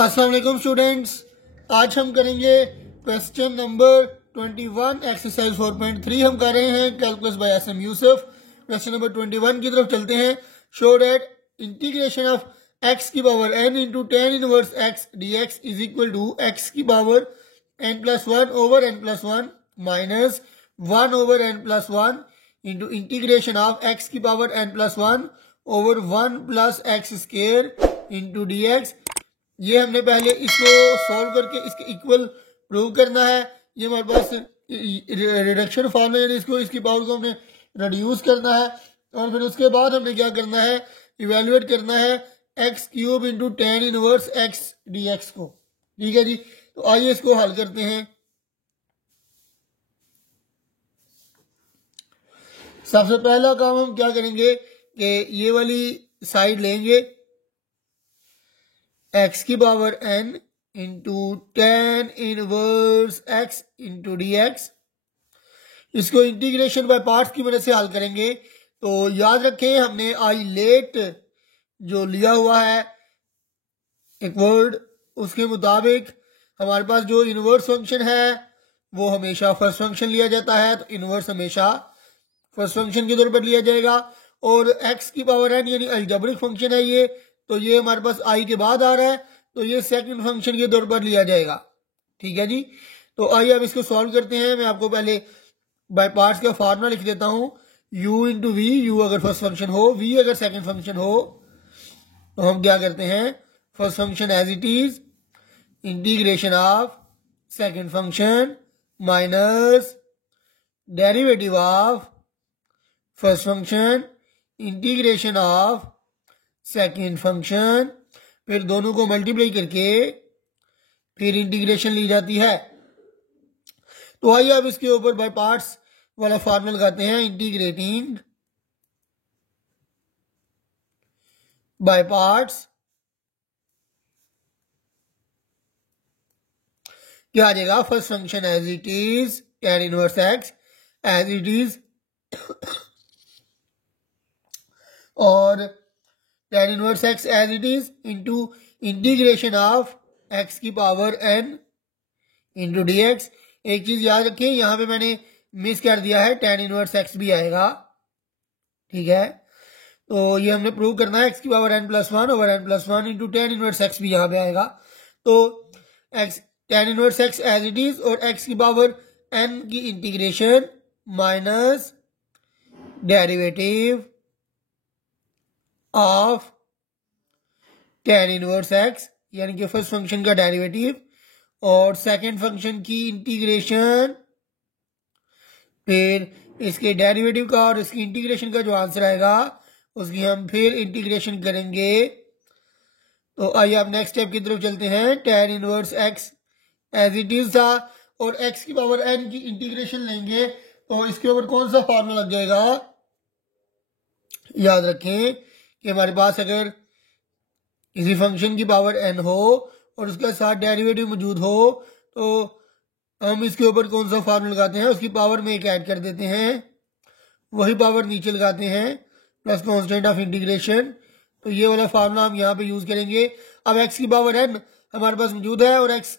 अस्सलाम वालेकुम स्टूडेंट्स, आज हम करेंगे क्वेश्चन नंबर 21 एक्सरसाइज 4.3। हम कर रहे हैं calculus by SM Yusuf. Question number 21 की तरफ चलते हैं। Show that integration of x की power n into ten inverse x dx is equal to x की power n plus one over n plus one minus one over n plus one into integration of x की power n plus one over one plus x square into d x. ये हमने पहले इसको solve करके इसके equal prove करना है। ये हमारे पास रिडक्शन फॉर्म है, यानी इसको इसकी पावर को हमने रिड्यूस करना है और फिर उसके बाद हमने क्या करना है, इवेल्युएट करना है x cube into ten inverse x D x को। ठीक है जी, तो आइए इसको हल करते हैं। सबसे पहला काम हम क्या करेंगे कि ये वाली साइड लेंगे x की power n into ten inverse x into d x. इसको इंटीग्रेशन बाय पार्ट्स की मदद से हल करेंगे। तो याद रखें, हमने आई लेट जो लिया हुआ है एक वर्ड, उसके मुताबिक हमारे पास जो इनवर्स फंक्शन है वो हमेशा फर्स्ट फंक्शन लिया जाता है, तो इनवर्स हमेशा फर्स्ट फंक्शन के तौर पर लिया जाएगा। और x की पावर n यानी अलजेब्रिक फंक्शन है ये, तो ये हमारे पास आई के बाद आ रहा है, तो ये सेकंड फंक्शन के तौर पर लिया जाएगा। ठीक है जी, तो आइए अब इसको सॉल्व करते हैं। मैं आपको पहले बाय पार्ट्स का फार्मूला लिख देता हूं। u इंटू वी, यू अगर फर्स्ट फंक्शन हो, v अगर सेकंड फंक्शन हो, तो हम क्या करते हैं, first function as it is integration of second function minus derivative of first function integration of second function, फिर दोनों को मल्टीप्लाई करके फिर इंटीग्रेशन ली जाती है। तो आइए अब इसके ऊपर बाय पार्ट्स वाला फार्मूला लगाते हैं। इंटीग्रेटिंग बाय पार्ट्स क्या आ जाएगा, first function as it is tan inverse x as it is और tan inverse x as it is into integration of x की power n into d x. एक चीज याद रखें, यहां पे मैंने मिस कर दिया है, टेन इनवर्स एक्स भी आएगा। ठीक है, तो ये हमने प्रूव करना है, एक्स की power n plus one over n plus one into ten inverse x भी यहां पे आएगा। तो x tan inverse x as it is और एक्स की पावर n की integration minus derivative of tan inverse x यानी कि फर्स्ट फंक्शन का डेरिवेटिव और सेकंड फंक्शन की इंटीग्रेशन, फिर इसके डेरिवेटिव का और इसकी इंटीग्रेशन का जो आंसर आएगा उसकी हम फिर इंटीग्रेशन करेंगे। तो आइए आप नेक्स्ट स्टेप की तरफ चलते हैं। Tan inverse x as it is था और एक्स की पावर n की इंटीग्रेशन लेंगे, तो इसके ऊपर कौन सा फॉर्मूला लग जाएगा, याद रखें कि हमारे पास अगर किसी फंक्शन की पावर n हो और उसके साथ डेरिवेटिव मौजूद हो, तो हम इसके ऊपर कौन सा फॉर्मूला लगाते हैं, उसकी पावर में एक ऐड कर देते हैं, वही पावर नीचे लगाते हैं प्लस कांस्टेंट ऑफ इंटीग्रेशन। तो ये वाला फार्मूला हम यहाँ पे यूज करेंगे। अब x की पावर n हमारे पास मौजूद है और x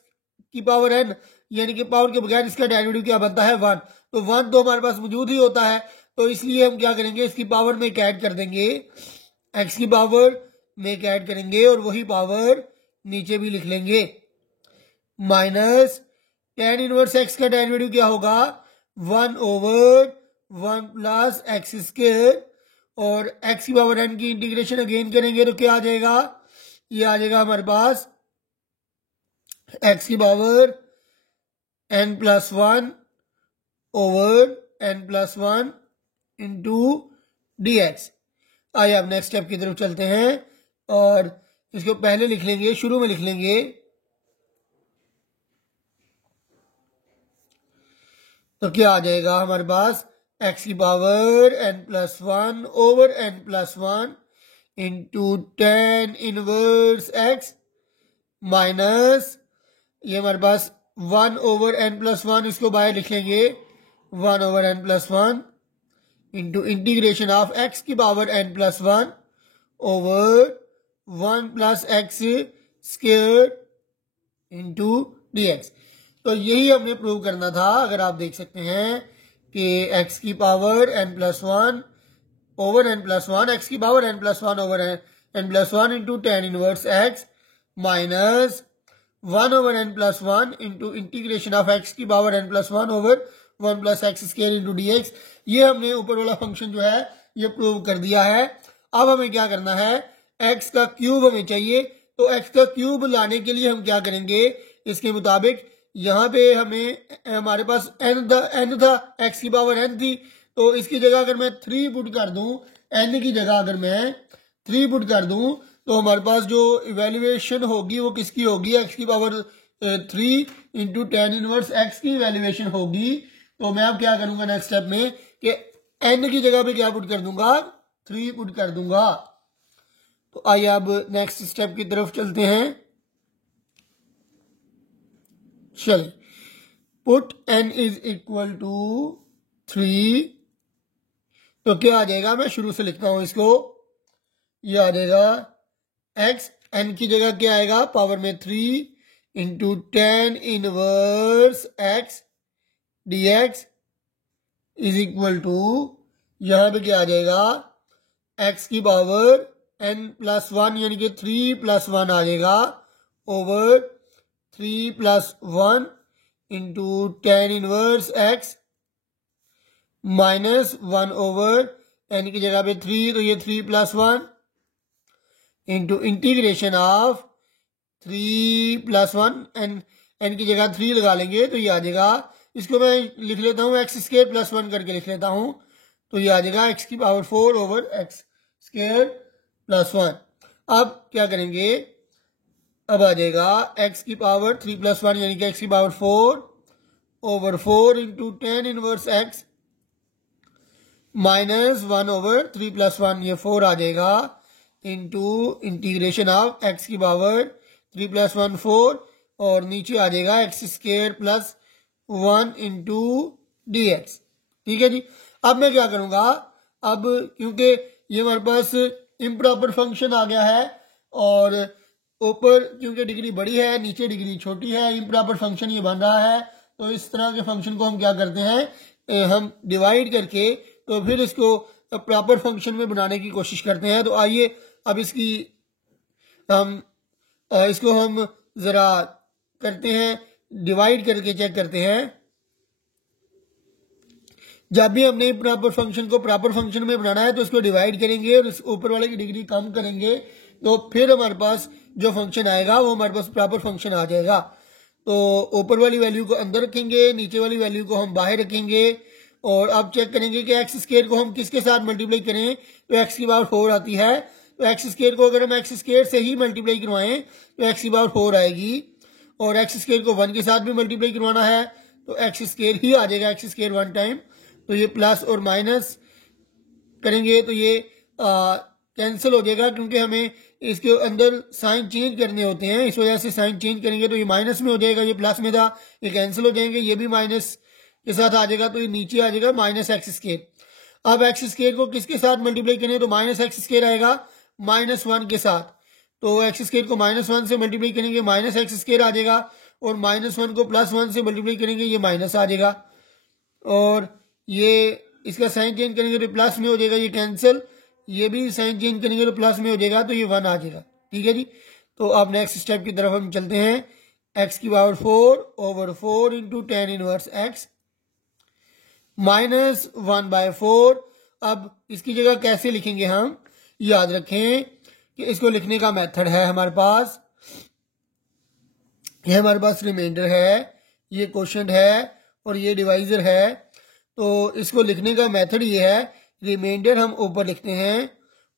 की पावर n यानी कि पावर के बगैर इसका डेरिवेटिव क्या बनता है, वन। तो वन तो हमारे पास मौजूद ही होता है, तो इसलिए हम क्या करेंगे, इसकी पावर में एक ऐड कर देंगे, एक्स की पावर में एक ऐड करेंगे और वही पावर नीचे भी लिख लेंगे। माइनस टेन इनवर्स एक्स का डेरिवेटिव क्या होगा, one over one plus x square और एक्स की पावर n की इंटीग्रेशन अगेन करेंगे तो क्या आ जाएगा, ये आ जाएगा हमारे पास एक्स की power n plus one over n plus one into d x. आइए अब नेक्स्ट स्टेप की तरफ चलते हैं और इसको पहले लिख लेंगे, शुरू में लिख लेंगे। तो क्या आ जाएगा हमारे पास, x की power n plus one over n plus one into ten inverse x minus ये हमारे पास one over n plus one, इसको बाहर लिख लेंगे, one over n plus one into integration of x की power n plus one over one plus x square into d x. तो यही हमने प्रूव करना था। अगर आप देख सकते हैं कि एक्स की power n plus one over n plus one, x की power n plus one over n plus one into ten inverse x minus one over n plus one into integration of x की power n plus one over one plus x square into d x. ये हमने ऊपर वाला function जो है ये prove कर दिया है। अब हमें क्या करना है, एक्स का क्यूब हमें चाहिए। तो एक्स का क्यूब लाने के लिए हम क्या करेंगे, इसके मुताबिक यहाँ पे हमें हमारे पास n था, एक्स की पावर n थी। तो इसकी जगह अगर मैं 3 पुट कर दूं, n की जगह अगर मैं 3 पुट कर दूं, तो हमारे पास जो इवेल्युएशन होगी वो किसकी होगी, एक्स की power 3 into ten inverse x की इवेल्युएशन होगी। तो मैं अब क्या करूंगा नेक्स्ट स्टेप में कि n की जगह पे क्या पुट कर दूंगा, 3 पुट कर दूंगा। तो आइए अब नेक्स्ट स्टेप की तरफ चलते हैं। चलिए, put n is equal to 3। तो क्या आ जाएगा, मैं शुरू से लिखता हूं इसको। ये आ जाएगा x, n की जगह क्या आएगा, पावर में 3 into ten inverse x d x is equal to, यहां पे क्या आ जाएगा, x की पावर n प्लस वन यानी कि 3 प्लस वन आ जाएगा over 3 plus one into ten inverse x minus one over n की जगह पे 3, तो ये 3 plus one into integration of 3 plus one, n की जगह 3 लगा लेंगे तो ये आ जाएगा। इसको मैं लिख लेता हूँ एक्स स्क्वायर प्लस वन करके लिख लेता हूँ। तो ये आ जाएगा एक्स की power 4 over x square plus one. अब क्या करेंगे, अब आ जाएगा एक्स की पावर 3 प्लस वन यानी कि एक्स की power 4 over 4 into ten inverse x minus one over 3 plus one, ये 4 आ जाएगा इंटू इंटीग्रेशन ऑफ एक्स की पावर 3 प्लस वन 4 और नीचे आ जाएगा x square plus one into d x. ठीक है जी। अब मैं क्या करूंगा, अब क्योंकि ये हमारे पास इम्प्रॉपर फंक्शन आ गया है और ऊपर क्योंकि डिग्री बड़ी है नीचे डिग्री छोटी है, इम्प्रॉपर फंक्शन ये बन रहा है। तो इस तरह के फंक्शन को हम क्या करते हैं, हम डिवाइड करके तो फिर इसको प्रॉपर फंक्शन में बनाने की कोशिश करते हैं। तो आइए अब इसको हम जरा करते हैं, डिवाइड करके चेक करते हैं। जब भी हमने प्रॉपर फंक्शन को प्रॉपर फंक्शन में बनाना है तो इसको डिवाइड करेंगे और इस ऊपर वाले की डिग्री कम करेंगे, तो फिर हमारे पास जो फंक्शन आएगा वो हमारे पास प्रॉपर फंक्शन आ जाएगा। तो ऊपर वाली वैल्यू को अंदर रखेंगे, नीचे वाली वैल्यू को हम बाहर रखेंगे और अब चेक करेंगे कि एक्स स्क्वायर को हम किसके साथ मल्टीप्लाई करें, तो एक्स की पावर 4 आती है। तो एक्स स्क्वायर को अगर हम एक्स स्क्वायर से ही मल्टीप्लाई करवाएं तो एक्स की पावर 4 आएगी और एक्स स्क्वायर को 1 के साथ भी मल्टीप्लाई करवाना है तो एक्स स्क्वायर ही आ जाएगा, एक्स स्क्वायर 1 टाइम। तो ये प्लस और माइनस करेंगे तो ये कैंसिल हो जाएगा क्योंकि हमें इसके अंदर साइन चेंज करने होते हैं, इस वजह से साइन चेंज करेंगे तो ये माइनस में हो जाएगा, ये प्लस में था ये कैंसिल हो जाएंगे, ये भी माइनस के साथ आ जाएगा तो ये नीचे आ जाएगा माइनस एक्स स्क्वायर। अब एक्स स्क्वायर को किसके साथ मल्टीप्लाई करें तो माइनस एक्स स्क्वायर आएगा माइनस वन के साथ। तो एक्स स्क्वायर को माइनस वन से मल्टीप्लाई करेंगे माइनस एक्स स्क्वायर आ जाएगा और माइनस वन को प्लस वन से मल्टीप्लाई करेंगे ये माइनस आ जाएगा और ये इसका साइन चेंज करेंगे तो प्लस में हो जाएगा, ये कैंसिल, ये भी साइन चेंज करेंगे तो प्लस में हो जाएगा तो ये 1 आ जाएगा। ठीक है जी। तो अब नेक्स्ट स्टेप की तरफ हम चलते हैं। एक्स की power 4 over 4 into ten inverse x minus 1/4। अब इसकी जगह कैसे लिखेंगे हम, याद रखें कि इसको लिखने का मेथड है हमारे पास, ये हमारे पास रिमाइंडर है, ये क्वोशिएंट है और ये डिवाइजर है। तो इसको लिखने का मेथड ये है, रिमाइंडर हम ऊपर लिखते हैं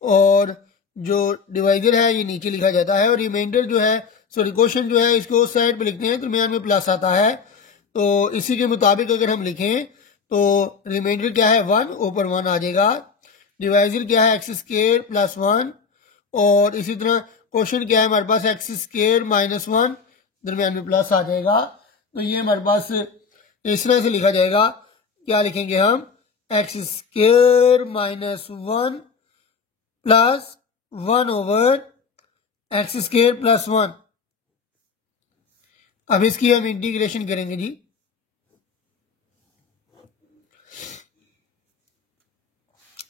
और जो डिवाइजर है ये नीचे लिखा जाता है और रिमाइंडर जो है सॉरी क्वोशिएंट जो है इसको साइड पे लिखते हैं, दरमियान में प्लस आता है। तो इसी के मुताबिक अगर हम लिखें तो रिमाइंडर क्या है 1 ऊपर 1 आ जाएगा, डिवाइजर क्या है एक्स स्क्वायर प्लस 1 और इसी तरह क्वोशिएंट क्या है हमारे पास एक्स स्क्वायर माइनस 1 दरमियान में प्लस आ जाएगा। तो ये हमारे पास इस तरह से लिखा जाएगा, क्या लिखेंगे हम x square minus 1 plus 1 over x square plus 1 अब इसकी हम इंटीग्रेशन करेंगे जी।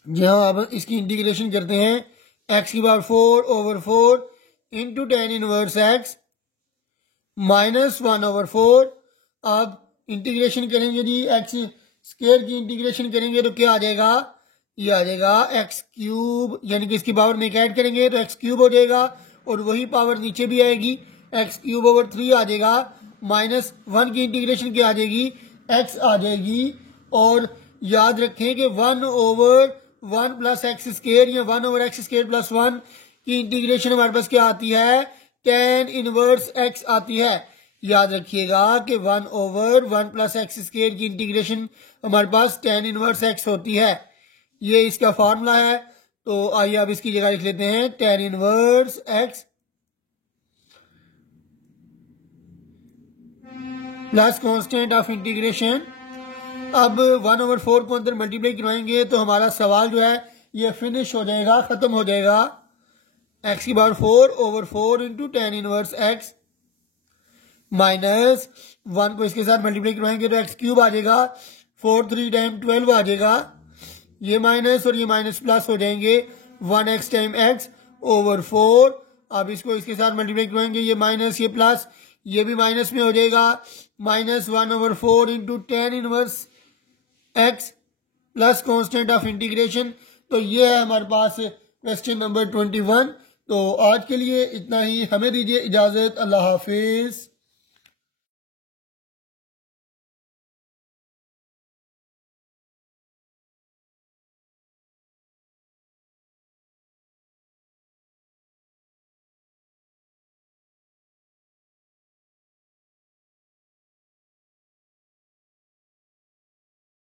जहां अब इसकी इंटीग्रेशन करते हैं, एक्स की power 4/4 into ten inverse x minus 1/4। अब इंटीग्रेशन करेंगे जी, एक्स स्क्वायर की इंटीग्रेशन करेंगे तो क्या आ जाएगा, ये आ जाएगा एक्स क्यूब, यानी कि इसकी पावर में ऐड करेंगे तो एक्स क्यूब हो जाएगा, और वही पावर नीचे भी आएगी, एक्स क्यूब ओवर 3 आ जाएगा, माइनस 1 की इंटीग्रेशन क्या आ जाएगी, एक्स आ जाएगी। और याद रखें कि 1/1 प्लस एक्स स्क्वायर या 1/x² प्लस 1 की इंटीग्रेशन हमारे पास क्या आती है, tan इनवर्स x आती है। याद रखिएगा कि 1/1 प्लस x² की इंटीग्रेशन हमारे पास tan इनवर्स x होती है। ये इसका फॉर्मूला है। तो आइए अब इसकी जगह लिख लेते हैं tan inverse x plus constant of integration. अब 1/4 को अंदर मल्टीप्लाई करवाएंगे तो हमारा सवाल जो है ये फिनिश हो जाएगा, खत्म हो जाएगा। x की power 4/4 into ten inverse x minus 1 को इसके साथ मल्टीप्लाई करवाएंगे तो x क्यूब आ जाएगा, 4 3 टाइम 12 आ जाएगा, ये माइनस और ये माइनस प्लस हो जाएंगे, 1x टाइम x ओवर 4। अब इसको इसके साथ मल्टीप्लाई करवाएंगे, ये माइनस ये प्लस, ये भी माइनस में हो जाएगा, minus 1/4 into ten inverse x plus constant of integration. तो ये है हमारे पास क्वेश्चन नंबर 21। तो आज के लिए इतना ही, हमें दीजिए इजाजत, अल्लाह हाफिज।